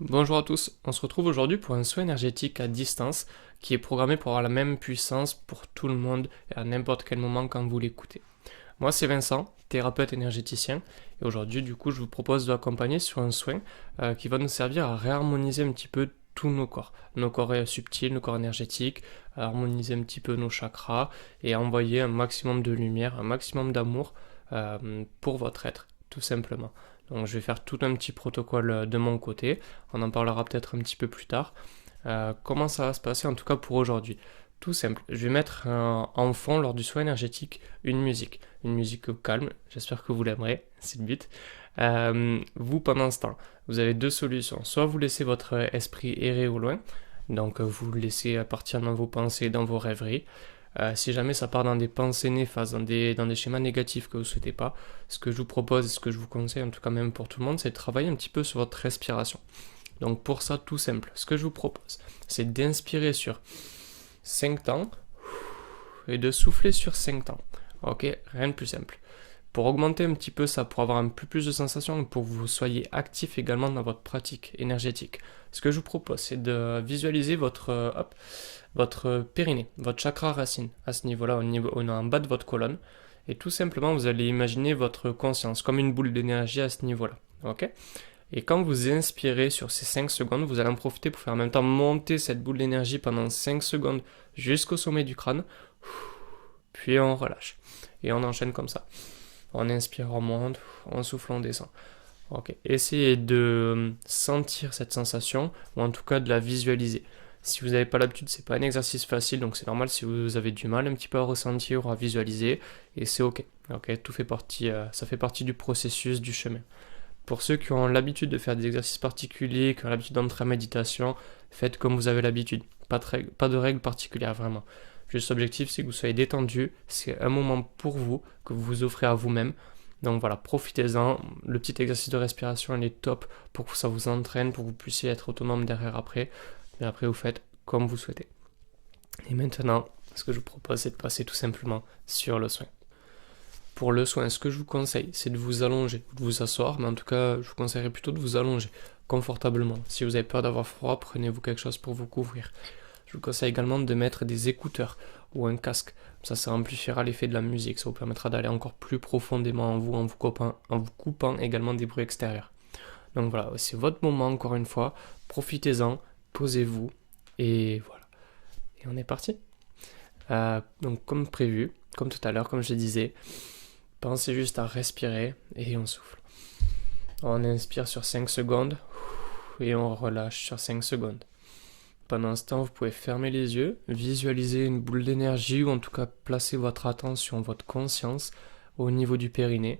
Bonjour à tous, on se retrouve aujourd'hui pour un soin énergétique à distance qui est programmé pour avoir la même puissance pour tout le monde et à n'importe quel moment quand vous l'écoutez. Moi c'est Vincent, thérapeute énergéticien, et aujourd'hui du coup je vous propose de l'accompagner sur un soin qui va nous servir à réharmoniser un petit peu tous nos corps subtils, nos corps énergétiques, à harmoniser un petit peu nos chakras et à envoyer un maximum de lumière, un maximum d'amour pour votre être, tout simplement. Donc je vais faire tout un petit protocole de mon côté, on en parlera peut-être un petit peu plus tard. Comment ça va se passer en tout cas pour aujourd'hui? Tout simple, je vais mettre en fond lors du soin énergétique une musique calme, j'espère que vous l'aimerez, c'est le but. Vous pendant ce temps, vous avez deux solutions, soit vous laissez votre esprit errer au loin, donc vous le laissez partir dans vos pensées, dans vos rêveries. Si jamais ça part dans des pensées néfastes, dans des schémas négatifs que vous ne souhaitez pas, ce que je vous propose et ce que je vous conseille, en tout cas même pour tout le monde, c'est de travailler un petit peu sur votre respiration. Donc pour ça, tout simple, ce que je vous propose, c'est d'inspirer sur 5 temps et de souffler sur 5 temps. Ok, rien de plus simple. Pour augmenter un petit peu ça, pour avoir un peu plus de sensations, pour que vous soyez actif également dans votre pratique énergétique, ce que je vous propose, c'est de visualiser votre périnée, votre chakra racine, à ce niveau-là, en bas de votre colonne. Et tout simplement, vous allez imaginer votre conscience comme une boule d'énergie à ce niveau-là. Ok? Et quand vous inspirez sur ces 5 secondes, vous allez en profiter pour faire en même temps monter cette boule d'énergie pendant 5 secondes jusqu'au sommet du crâne. Puis on relâche. Et on enchaîne comme ça. On inspire, on monte, on souffle, on descend. Ok. Essayez de sentir cette sensation, ou en tout cas de la visualiser. Si vous n'avez pas l'habitude, c'est pas un exercice facile, donc c'est normal si vous avez du mal un petit peu à ressentir ou à visualiser, et c'est ok. Ok, tout fait partie, ça fait partie du processus, du chemin. Pour ceux qui ont l'habitude de faire des exercices particuliers, qui ont l'habitude d'entrer en méditation, faites comme vous avez l'habitude. Pas de règles particulières vraiment. Juste l'objectif, c'est que vous soyez détendu. C'est un moment pour vous que vous vous offrez à vous-même. Donc voilà, profitez-en. Le petit exercice de respiration, il est top pour que ça vous entraîne, pour que vous puissiez être autonome derrière après. Mais après, vous faites comme vous souhaitez. Et maintenant, ce que je vous propose, c'est de passer tout simplement sur le soin. Pour le soin, ce que je vous conseille, c'est de vous allonger, de vous asseoir, mais en tout cas, je vous conseillerais plutôt de vous allonger confortablement. Si vous avez peur d'avoir froid, prenez-vous quelque chose pour vous couvrir. Je vous conseille également de mettre des écouteurs ou un casque. Ça amplifiera l'effet de la musique, ça vous permettra d'aller encore plus profondément en vous, en vous coupant également des bruits extérieurs. Donc voilà, c'est votre moment encore une fois, profitez-en, posez-vous, et voilà. Et on est parti. Donc comme prévu, comme tout à l'heure, comme je disais, pensez juste à respirer et on souffle. On inspire sur 5 secondes et on relâche sur 5 secondes. Pendant ce temps, vous pouvez fermer les yeux, visualiser une boule d'énergie ou en tout cas placer votre attention, votre conscience au niveau du périnée.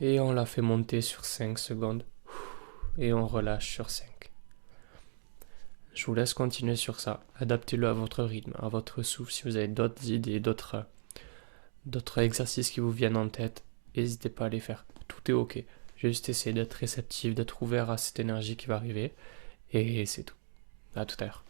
Et on la fait monter sur 5 secondes et on relâche sur 5. Je vous laisse continuer sur ça. Adaptez-le à votre rythme, à votre souffle. Si vous avez d'autres idées, d'autres exercices qui vous viennent en tête, n'hésitez pas à les faire. Tout est ok. Juste essayez d'être réceptif, d'être ouvert à cette énergie qui va arriver. Et c'est tout. À tout à l'heure.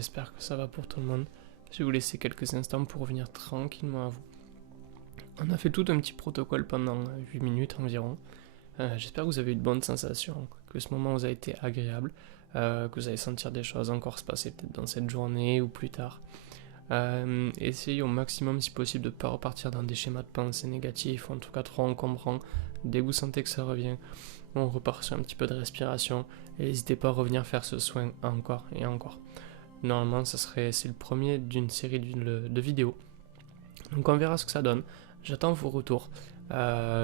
j'espère que ça va pour tout le monde. Je vais vous laisser quelques instants pour revenir tranquillement à vous. On a fait tout un petit protocole pendant 8 minutes environ. J'espère que vous avez eu de bonnes sensations, que ce moment vous a été agréable, que vous allez sentir des choses encore se passer peut-être dans cette journée ou plus tard. Essayez au maximum si possible de ne pas repartir dans des schémas de pensée négatifs, en tout cas trop encombrants. Dès que vous sentez que ça revient, on repart sur un petit peu de respiration et n'hésitez pas à revenir faire ce soin encore et encore. Normalement c'est le premier d'une série de vidéos, donc on verra ce que ça donne. J'attends vos retours.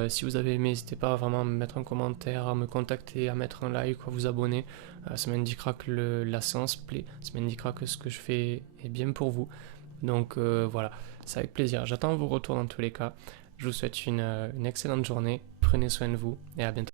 Si vous avez aimé, n'hésitez pas à vraiment me mettre un commentaire, à me contacter, à mettre un like, à vous abonner. Ça m'indiquera que la séance plaît, ça m'indiquera que ce que je fais est bien pour vous. Donc voilà, c'est avec plaisir. J'attends vos retours dans tous les cas. Je vous souhaite une excellente journée. Prenez soin de vous et à bientôt.